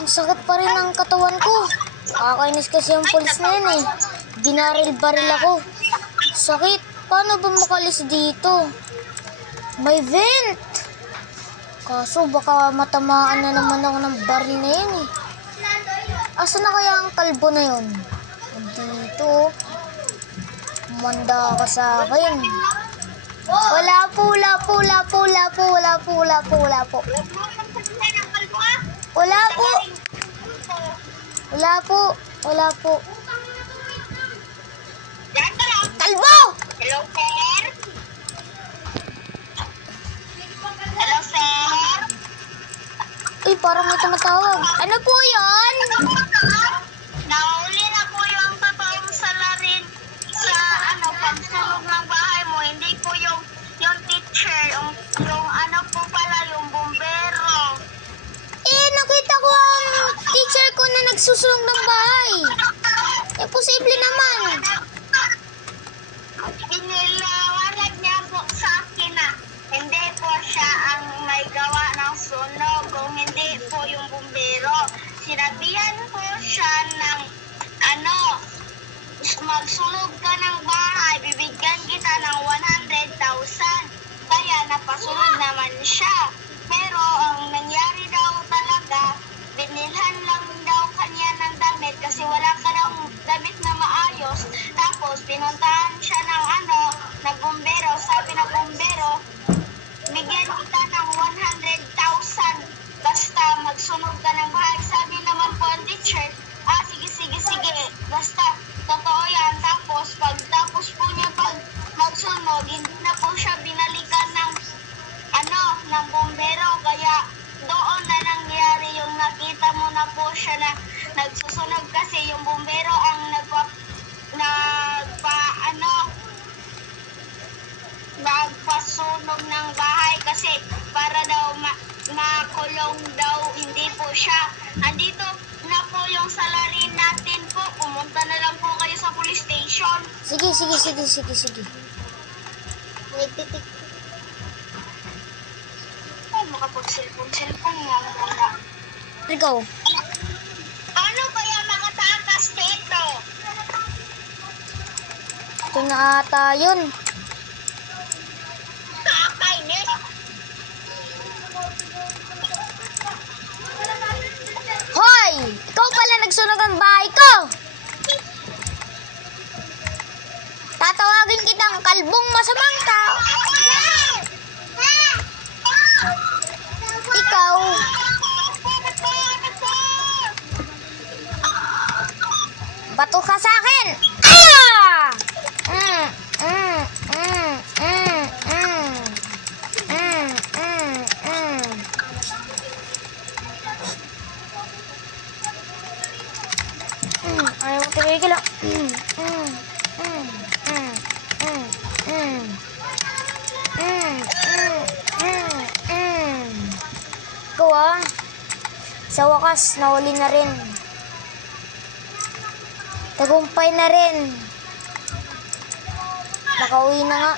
ang sakit pa rin ng katawan ko. Kakainis kasi yung pulis na yun eh. Binaril-baril ako. Sakit. Paano ba makalis dito? May vent. Kaso baka matamaan na naman ako ng baril na yun eh. Asa na kaya ang kalbo na yun? Dito. Manda ka sa akin. Wala po. Kalbo! Hello, sir? Hello, sir? Uy, parang may tumatawag. Ano po yun? Nahuli na po yung totoong salarin sa pagsunog ng bahay mo. Hindi po yung teacher, yung po pala, yung bumbero. Eh, nakita ko ang teacher ko na nagsusunog ng bahay. Posible naman. Inilawanag niya po sa akin na hindi po siya ang may gawa ng sunog, kung hindi po yung bumbero. Sinabihan po siya ng magsunog ka ng bahay, bibigyan kita ng 100,000. Kaya napasunod naman siya. Pero ang nangyari daw talaga, binilhan lang daw kanya ng damit kasi wala ka daw damit na maayos. Tapos pinuntahan siya ng bumbero. Sabi ng bumbero, bigyan kita ng 100,000 basta magsunog ka ng bahay. Sabi naman po ang teacher, sige, basta totoo yan. Tapos pagtapos po niya magsunog, hindi na po siya binalikan ng bumbero. Kaya doon na nangyari yung nakita mo na po siya na nagsusunog kasi yung bumbero ang nagpasunog ng bahay kasi para daw makulong daw, hindi po siya. Andito na po yung salarin natin po. Pumunta na lang po kayo sa police station. Sige. Ay, makapag-cellphone nga muna. Ikaw. Ano kaya makatakas dito? Ito na ata yun. Kakainis. Hoy! Ikaw pala nagsunog ang bahay ko! Tatawagin kitang kalbong masamang tao. Ikaw, bato ka sa akin! Ah! Ayaw ko tigil lang. Ikaw sa wakas, nahuli na rin. Tagumpay na rin. Nakauwi na nga.